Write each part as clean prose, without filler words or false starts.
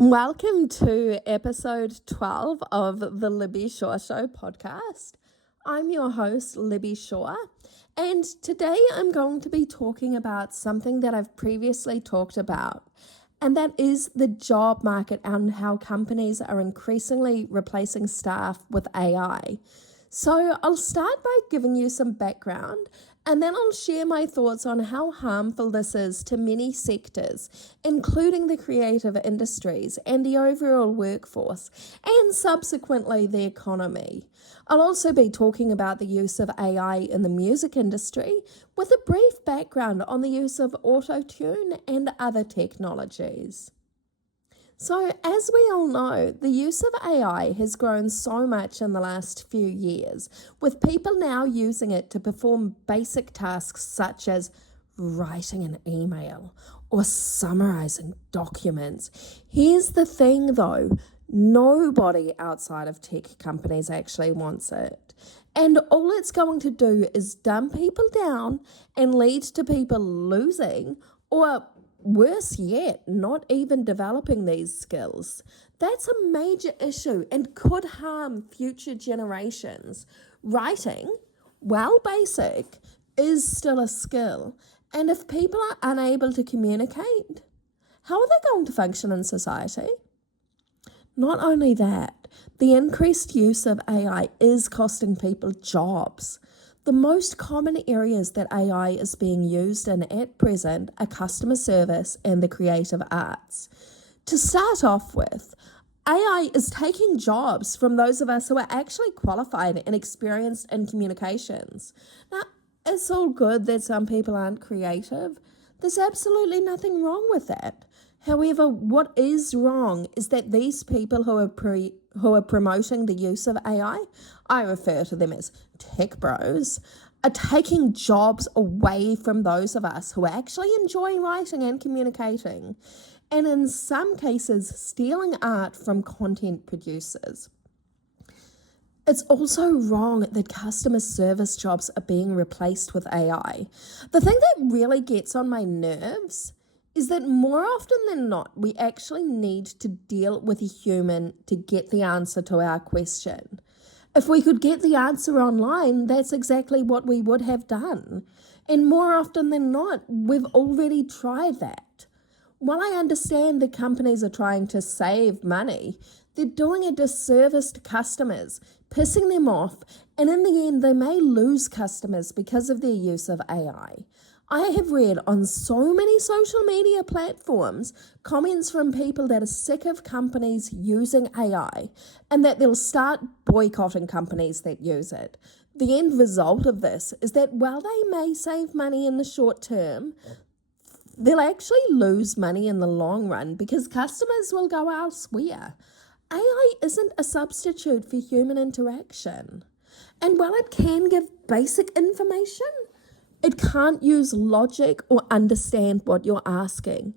Welcome to episode 12 of the Libby Shaw Show podcast. I'm your host, Libby Shaw, and today I'm going to be talking about something that I've previously talked about, and that is the job market and how companies are increasingly replacing staff with AI. So I'll start by giving you some background, and then I'll share my thoughts on how harmful this is to many sectors, including the creative industries and the overall workforce, and subsequently the economy. I'll also be talking about the use of AI in the music industry, with a brief background on the use of auto-tune and other technologies. So, as we all know, the use of AI has grown so much in the last few years, with people now using it to perform basic tasks such as writing an email or summarizing documents. Here's the thing though, nobody outside of tech companies actually wants it. And all it's going to do is dumb people down and lead to people losing or worse yet, not even developing these skills. That's a major issue and could harm future generations. Writing, while basic, is still a skill. And if people are unable to communicate, how are they going to function in society? Not only that, the increased use of AI is costing people jobs. The most common areas that AI is being used in at present are customer service and the creative arts. To start off with, AI is taking jobs from those of us who are actually qualified and experienced in communications. Now, it's all good that some people aren't creative. There's absolutely nothing wrong with that. However, what is wrong is that these people who are promoting the use of AI, I refer to them as tech bros, are taking jobs away from those of us who actually enjoy writing and communicating, and in some cases stealing art from content producers. It's also wrong that customer service jobs are being replaced with AI. The thing that really gets on my nerves is that more often than not, we actually need to deal with a human to get the answer to our question. If we could get the answer online, that's exactly what we would have done. And more often than not, we've already tried that. While I understand that companies are trying to save money, they're doing a disservice to customers, pissing them off, and in the end, they may lose customers because of their use of AI. I have read on so many social media platforms comments from people that are sick of companies using AI and that they'll start boycotting companies that use it. The end result of this is that while they may save money in the short term, they'll actually lose money in the long run because customers will go elsewhere. AI isn't a substitute for human interaction. And while it can give basic information, it can't use logic or understand what you're asking.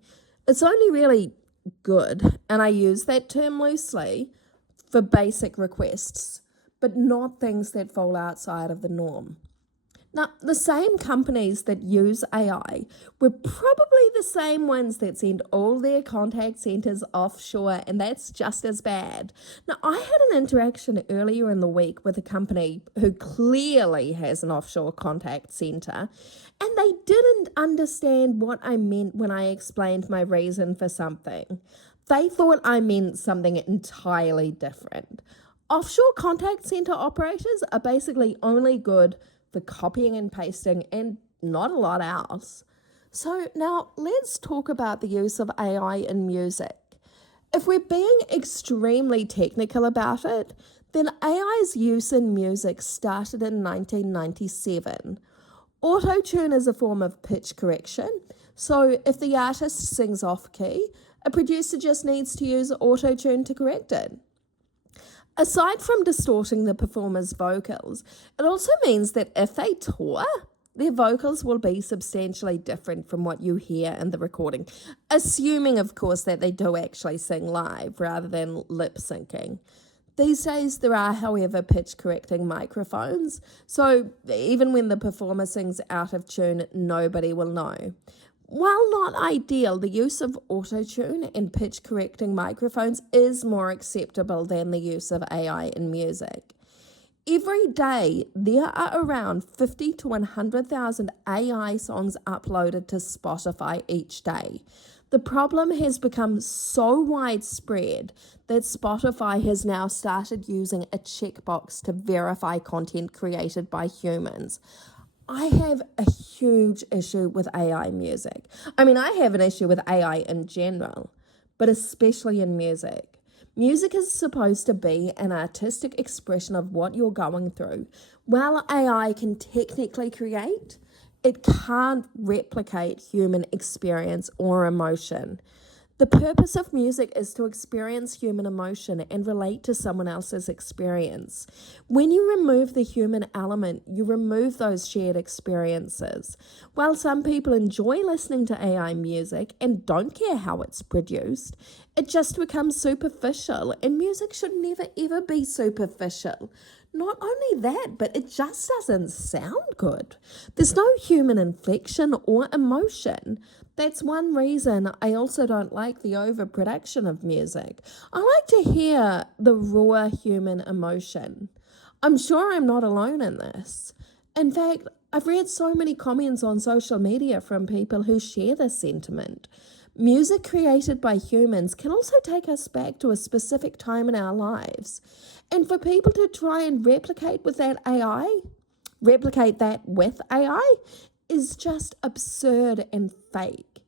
It's only really good, and I use that term loosely, for basic requests, but not things that fall outside of the norm. Now, the same companies that use AI were probably the same ones that send all their contact centers offshore, and that's just as bad. Now, I had an interaction earlier in the week with a company who clearly has an offshore contact center, and they didn't understand what I meant when I explained my reason for something. They thought I meant something entirely different. Offshore contact center operators are basically only good for copying and pasting and not a lot else. So now let's talk about the use of AI in music. If we're being extremely technical about it, then AI's use in music started in 1997. Auto-tune is a form of pitch correction. So if the artist sings off-key, a producer just needs to use auto-tune to correct it. Aside from distorting the performer's vocals, it also means that if they tour, their vocals will be substantially different from what you hear in the recording, assuming, of course, that they do actually sing live rather than lip syncing. These days, there are, however, pitch-correcting microphones, so even when the performer sings out of tune, nobody will know. While not ideal, the use of autotune and pitch correcting microphones is more acceptable than the use of AI in music. Every day, there are around 50 to 100,000 AI songs uploaded to Spotify each day. The problem has become so widespread that Spotify has now started using a checkbox to verify content created by humans. I have a huge issue with AI music. I mean, I have an issue with AI in general, but especially in music. Music is supposed to be an artistic expression of what you're going through. While AI can technically create, it can't replicate human experience or emotion. The purpose of music is to experience human emotion and relate to someone else's experience. When you remove the human element, you remove those shared experiences. While some people enjoy listening to AI music and don't care how it's produced, it just becomes superficial, and music should never ever be superficial. Not only that, but it just doesn't sound good. There's no human inflection or emotion. That's one reason I also don't like the overproduction of music. I like to hear the raw human emotion. I'm sure I'm not alone in this. In fact, I've read so many comments on social media from people who share this sentiment. Music created by humans can also take us back to a specific time in our lives. And for people to try and replicate with that with AI, is just absurd and fake.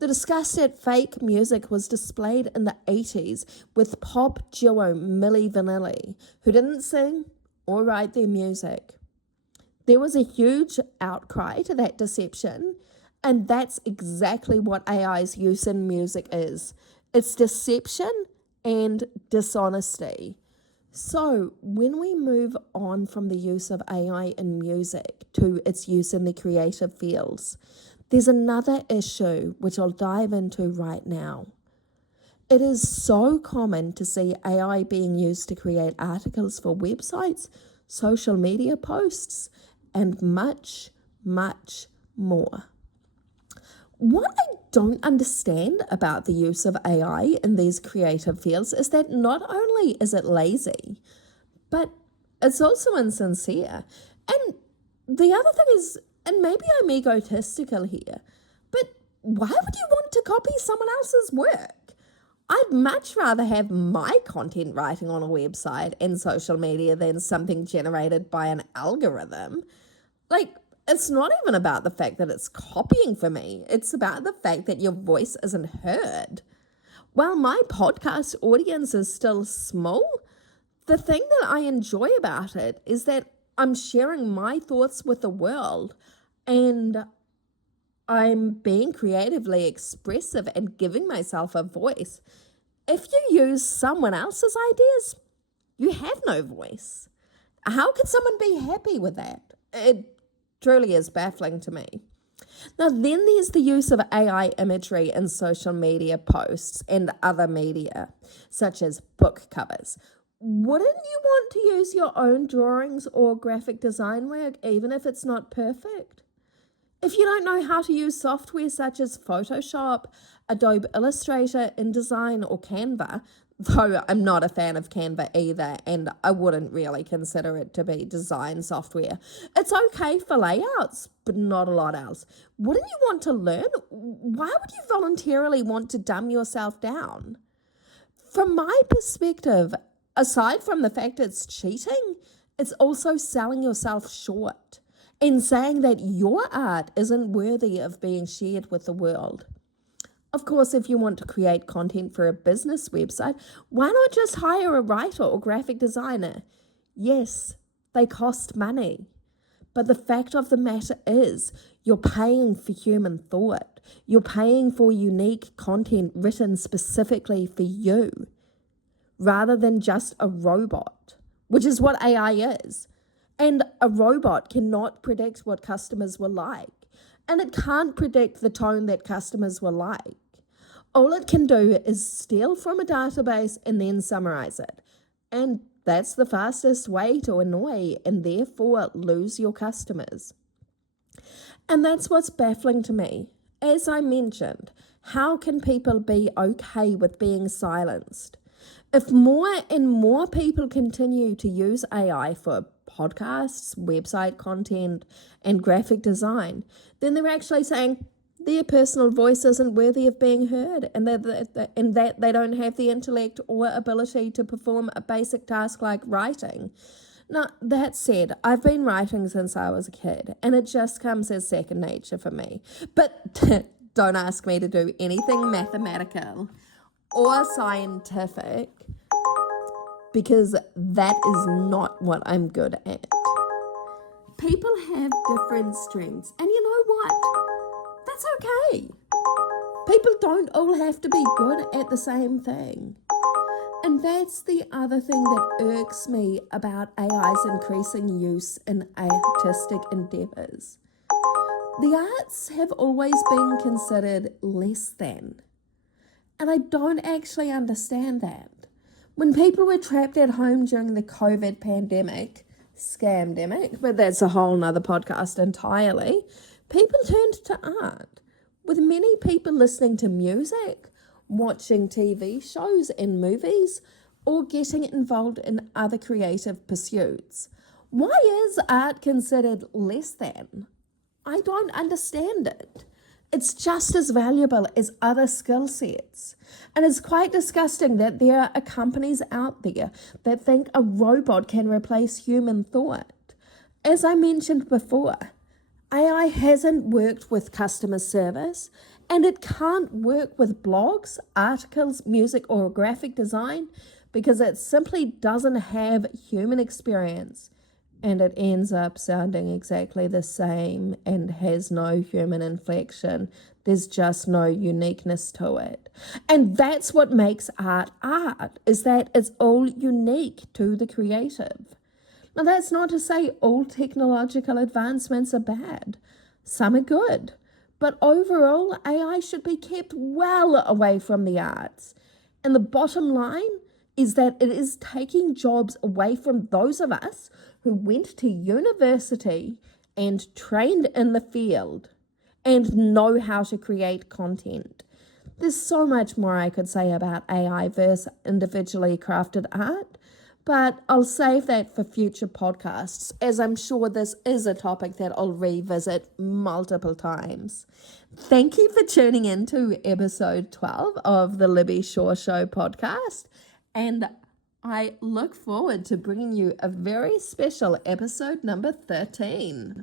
The disgust at fake music was displayed in the 80s with pop duo Milli Vanilli, who didn't sing or write their music. There was a huge outcry to that deception, and that's exactly what AI's use in music is. It's deception and dishonesty. So when we move on from the use of AI in music to its use in the creative fields, there's another issue which I'll dive into right now. It is so common to see AI being used to create articles for websites, social media posts, and much, much more. What I don't understand about the use of AI in these creative fields is that not only is it lazy, but it's also insincere. And the other thing is, and maybe I'm egotistical here, but why would you want to copy someone else's work? I'd much rather have my content writing on a website and social media than something generated by an algorithm. It's not even about the fact that it's copying for me. It's about the fact that your voice isn't heard. While my podcast audience is still small, the thing that I enjoy about it is that I'm sharing my thoughts with the world, and I'm being creatively expressive and giving myself a voice. If you use someone else's ideas, you have no voice. How could someone be happy with that? It truly is baffling to me. Now, then there's the use of AI imagery in social media posts and other media, such as book covers. Wouldn't you want to use your own drawings or graphic design work, even if it's not perfect? If you don't know how to use software such as Photoshop, Adobe Illustrator, InDesign, or Canva, though I'm not a fan of Canva either, and I wouldn't really consider it to be design software. It's okay for layouts, but not a lot else. Wouldn't you want to learn? Why would you voluntarily want to dumb yourself down? From my perspective, aside from the fact it's cheating, it's also selling yourself short and saying that your art isn't worthy of being shared with the world. Of course, if you want to create content for a business website, why not just hire a writer or graphic designer? Yes, they cost money. But the fact of the matter is, you're paying for human thought. You're paying for unique content written specifically for you, rather than just a robot, which is what AI is. And a robot cannot predict what customers will like, and it can't predict the tone that customers will like. All it can do is steal from a database and then summarize it. And that's the fastest way to annoy and therefore lose your customers. And that's what's baffling to me. as I mentioned, how can people be okay with being silenced? If more and more people continue to use AI for podcasts, website content, and graphic design, then they're actually saying their personal voice isn't worthy of being heard, and that they don't have the intellect or ability to perform a basic task like writing. Now, that said, I've been writing since I was a kid, and it just comes as second nature for me. But don't ask me to do anything mathematical or scientific, because that is not what I'm good at. People have different strengths, and you know what? That's okay. People don't all have to be good at the same thing. And that's the other thing that irks me about AI's increasing use in artistic endeavours. The arts have always been considered less than. And I don't actually understand that. When people were trapped at home during the COVID pandemic, scamdemic, but that's a whole nother podcast entirely, people turned to art, with many people listening to music, watching TV shows and movies, or getting involved in other creative pursuits. Why is art considered less than? I don't understand it. It's just as valuable as other skill sets. And it's quite disgusting that there are companies out there that think a robot can replace human thought. As I mentioned before, AI hasn't worked with customer service, and it can't work with blogs, articles, music, or graphic design because it simply doesn't have human experience. And it ends up sounding exactly the same and has no human inflection. There's just no uniqueness to it. And that's what makes art, is that it's all unique to the creative. Now, that's not to say all technological advancements are bad. Some are good. But overall, AI should be kept well away from the arts. And the bottom line is that it is taking jobs away from those of us who went to university and trained in the field and know how to create content. There's so much more I could say about AI versus individually crafted art, but I'll save that for future podcasts, as I'm sure this is a topic that I'll revisit multiple times. Thank you for tuning in to episode 12 of the Libby Shaw Show podcast, and I look forward to bringing you a very special episode number 13.